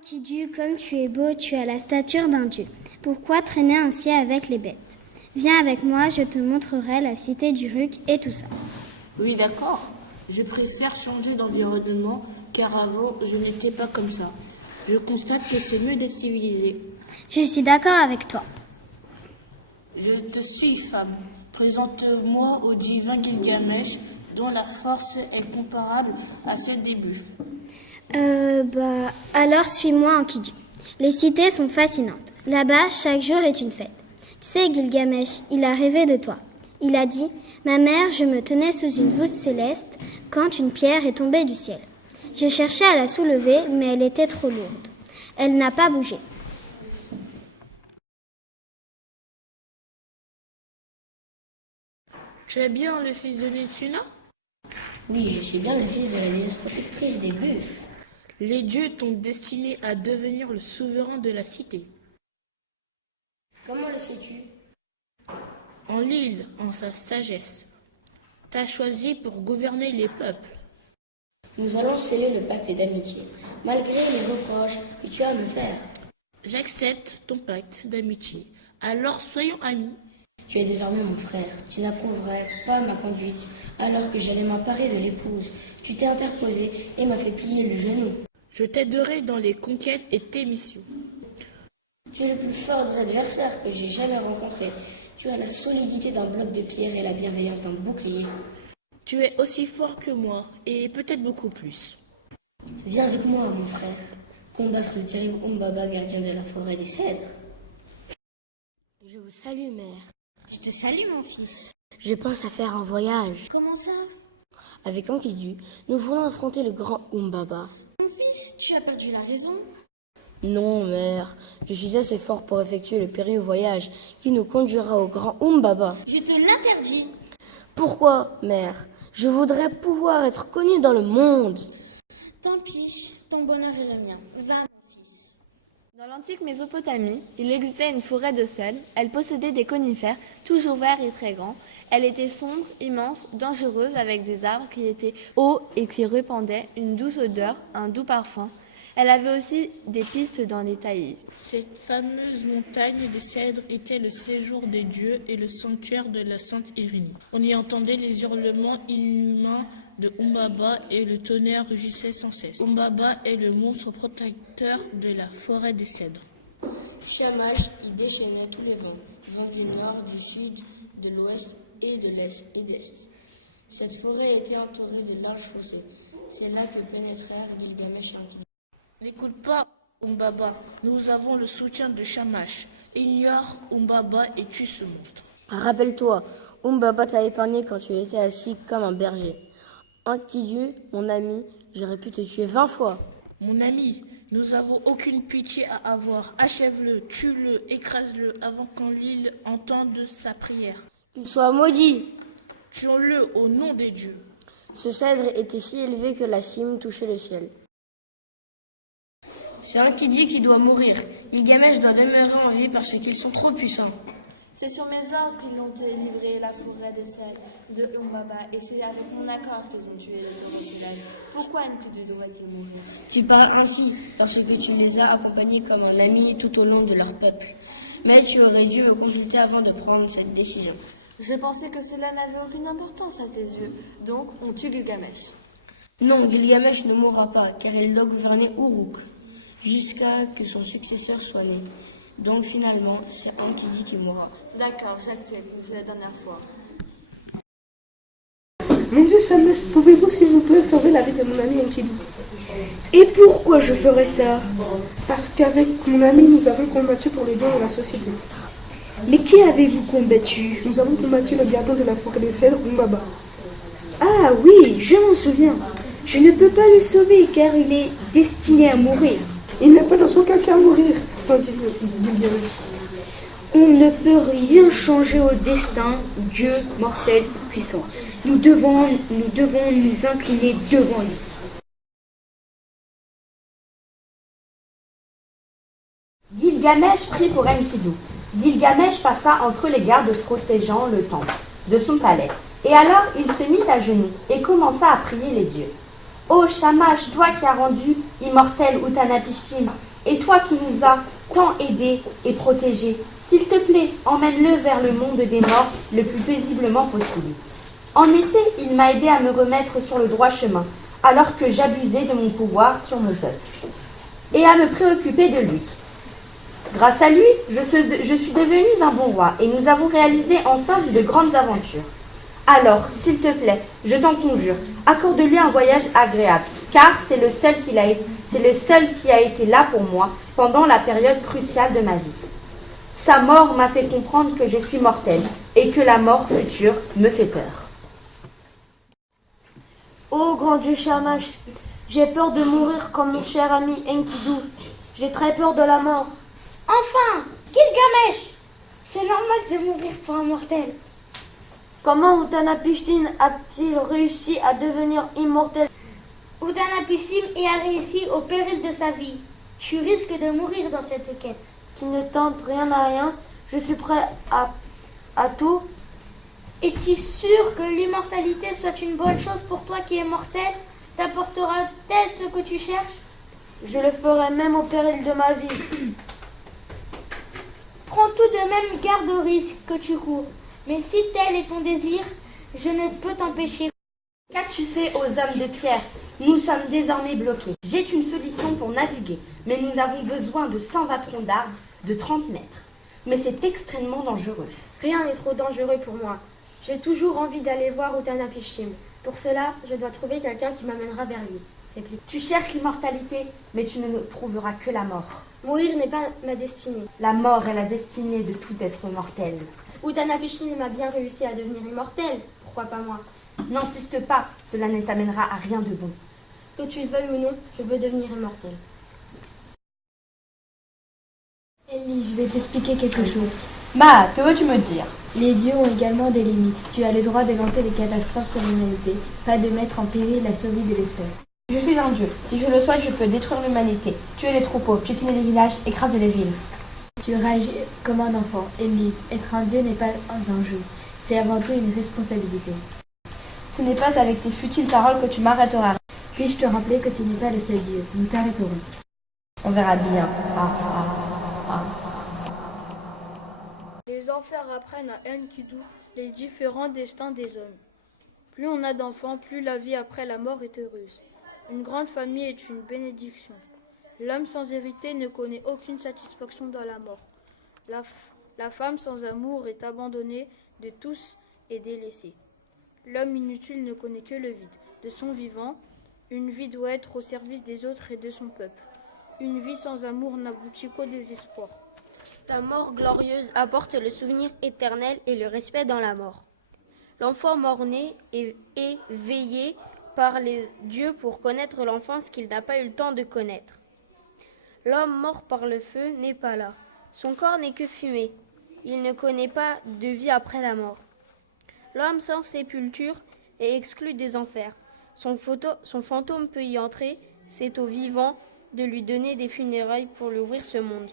Enkidu, comme tu es beau, tu as la stature d'un dieu. Pourquoi traîner ainsi avec les bêtes? Viens avec moi, je te montrerai la cité d'Uruk et tout ça. Oui, d'accord. Je préfère changer d'environnement car avant, je n'étais pas comme ça. Je constate que c'est mieux d'être civilisé. Je suis d'accord avec toi. Je te suis, femme. Présente-moi au divin Gilgamesh, dont la force est comparable à celle des buffles. Alors suis-moi, Enkidu. Les cités sont fascinantes. Là-bas, chaque jour est une fête. Tu sais, Gilgamesh, il a rêvé de toi. Il a dit, ma mère, je me tenais sous une voûte céleste quand une pierre est tombée du ciel. J'ai cherché à la soulever, mais elle était trop lourde. Elle n'a pas bougé. Tu es bien le fils de Nitsuna? Oui, je suis bien le fils de la déesse protectrice des buffles. Les dieux t'ont destiné à devenir le souverain de la cité. Comment le sais-tu? En l'île, en sa sagesse. T'as choisi pour gouverner les peuples. Nous allons sceller le pacte d'amitié, malgré les reproches que tu as à me faire. J'accepte ton pacte d'amitié. Alors soyons amis. Tu es désormais mon frère. Tu n'approuverais pas ma conduite alors que j'allais m'emparer de l'épouse. Tu t'es interposé et m'as fait plier le genou. Je t'aiderai dans les conquêtes et tes missions. Tu es le plus fort des adversaires que j'ai jamais rencontré. Tu as la solidité d'un bloc de pierre et la bienveillance d'un bouclier. Tu es aussi fort que moi, et peut-être beaucoup plus. Viens avec moi, mon frère, combattre le terrible Umbaba, gardien de la forêt des cèdres. Je vous salue, mère. Je te salue, mon fils. Je pense à faire un voyage. Comment ça? Avec Enkidu, nous voulons affronter le grand Umbaba. Mon fils, tu as perdu la raison. Non, mère, je suis assez fort pour effectuer le périlleux voyage qui nous conduira au grand Umbaba. Je te l'interdis. Pourquoi, mère? Je voudrais pouvoir être connu dans le monde. Tant pis, ton bonheur est le mien. Va, mon fils. Dans l'antique Mésopotamie, il existait une forêt de sel. Elle possédait des conifères, toujours verts et très grands. Elle était sombre, immense, dangereuse, avec des arbres qui étaient hauts et qui répandaient une douce odeur, un doux parfum. Elle avait aussi des pistes dans les taillis. Cette fameuse montagne de cèdres était le séjour des dieux et le sanctuaire de la sainte Irénée. On y entendait les hurlements inhumains de Umbaba et le tonnerre rugissait sans cesse. Umbaba est le monstre protecteur de la forêt des cèdres. Shamash y déchaînait tous les vents, vents du nord, du sud, de l'ouest et de l'est et d'est. Cette forêt était entourée de larges fossés. C'est là que pénétrèrent Gilgamesh et Enkidu. N'écoute pas, Umbaba. Nous avons le soutien de Shamash. Ignore Umbaba et tue ce monstre. Rappelle-toi, Umbaba t'a épargné quand tu étais assis comme un berger. Enkidu, mon ami, j'aurais pu te tuer 20 fois. Mon ami, nous n'avons aucune pitié à avoir. Achève-le, tue-le, écrase-le avant qu'en l'île entende sa prière. Qu'il soit maudit. Tuons-le au nom des dieux. Ce cèdre était si élevé que la cime touchait le ciel. C'est Enkidu qui doit mourir. Gilgamesh doit demeurer en vie parce qu'ils sont trop puissants. C'est sur mes ordres qu'ils ont délivré la forêt de sel de Umbaba et c'est avec mon accord qu'ils ont tué le taureau célèbre. Pourquoi Enkidu devrait-il mourir? Tu parles ainsi parce que tu les as accompagnés comme un ami tout au long de leur peuple. Mais tu aurais dû me consulter avant de prendre cette décision. Je pensais que cela n'avait aucune importance à tes yeux. Donc, on tue Gilgamesh. Non, Gilgamesh ne mourra pas car il doit gouverner Uruk jusqu'à que son successeur soit né. Donc finalement, c'est Enkidu qui mourra. D'accord, j'accepte, mais c'est la dernière fois. Mon Dieu, Shamash, pouvez-vous s'il vous plaît sauver la vie de mon ami Enkidu? Et pourquoi je ferais ça? Parce qu'avec mon ami, nous avons combattu pour le bien de la société. Mais qui avez-vous combattu? Nous avons combattu le gardien de la forêt des cèdres, Umbaba. Ah oui, je m'en souviens. Je ne peux pas le sauver car il est destiné à mourir. Il n'est pas dans son cas qu'à mourir, sans Gilgamesh. On ne peut rien changer au destin, Dieu mortel puissant. Nous devons nous incliner devant lui. Gilgamesh prit pour Enkidu. Gilgamesh passa entre les gardes protégeant le temple de son palais. Et alors il se mit à genoux et commença à prier les dieux. Ô Shamash, toi qui as rendu immortel Utnapishtim, Et toi qui nous as tant aidés et protégés, s'il te plaît, emmène-le vers le monde des morts le plus paisiblement possible. En effet, il m'a aidé à me remettre sur le droit chemin, alors que j'abusais de mon pouvoir sur mon peuple, et à me préoccuper de lui. Grâce à lui, je suis devenue un bon roi, et nous avons réalisé ensemble de grandes aventures. Alors, s'il te plaît, je t'en conjure, accorde-lui un voyage agréable, car c'est le seul qui a été là pour moi pendant la période cruciale de ma vie. Sa mort m'a fait comprendre que je suis mortelle et que la mort future me fait peur. Ô grand Dieu Shamash, j'ai peur de mourir comme mon cher ami Enkidu. J'ai très peur de la mort. Enfin, Gilgamesh! C'est normal de mourir pour un mortel. Comment Utnapishtim a-t-il réussi à devenir immortel? Utnapishtim y a réussi au péril de sa vie. Tu risques de mourir dans cette quête. Tu ne tentes rien à rien. Je suis prêt à tout. Es-tu sûr que l'immortalité soit une bonne chose pour toi qui es mortel? T'apportera-t-elle ce que tu cherches? Je le ferai même au péril de ma vie. Prends tout de même garde au risque que tu cours. Mais si tel est ton désir, je ne peux t'empêcher. Qu'as-tu fait aux âmes de pierre? Nous sommes désormais bloqués. J'ai une solution pour naviguer, mais nous avons besoin de 120 troncs d'arbres de 30 mètres. Mais c'est extrêmement dangereux. Rien n'est trop dangereux pour moi. J'ai toujours envie d'aller voir Utnapishtim. Pour cela, je dois trouver quelqu'un qui m'amènera vers lui. Réplique. Tu cherches l'immortalité, mais tu ne trouveras que la mort. Mourir n'est pas ma destinée. La mort est la destinée de tout être mortel. Utnapishtim a bien réussi à devenir immortel. Pourquoi pas moi? N'insiste pas, cela ne t'amènera à rien de bon. Que tu le veuilles ou non, je veux devenir immortel. Ellie, je vais t'expliquer quelque chose. Ma, que veux-tu me dire? Les dieux ont également des limites. Tu as le droit de lancer des catastrophes sur l'humanité, pas de mettre en péril la survie de l'espèce. Je suis un dieu. Si je le souhaite, je peux détruire l'humanité, tuer les troupeaux, piétiner les villages, écraser les villes. Tu réagis comme un enfant. Ellie, être un dieu n'est pas un jeu. C'est avant tout une responsabilité. Ce n'est pas avec tes futiles paroles que tu m'arrêteras. Puis-je te rappeler que tu n'es pas le seul dieu. Nous t'arrêterons. On verra bien. Les enfers apprennent à Enkidu les différents destins des hommes. Plus on a d'enfants, plus la vie après la mort est heureuse. Une grande famille est une bénédiction. L'homme sans hérité ne connaît aucune satisfaction dans la mort. La femme sans amour est abandonnée de tous et délaissée. L'homme inutile ne connaît que le vide. De son vivant, une vie doit être au service des autres et de son peuple. Une vie sans amour n'aboutit qu'au désespoir. La mort glorieuse apporte le souvenir éternel et le respect dans la mort. L'enfant mort-né est veillé par les dieux pour connaître l'enfance qu'il n'a pas eu le temps de connaître. L'homme mort par le feu n'est pas là. Son corps n'est que fumée. Il ne connaît pas de vie après la mort. L'homme sans sépulture est exclu des enfers. Son fantôme peut y entrer. C'est au vivant de lui donner des funérailles pour lui ouvrir ce monde.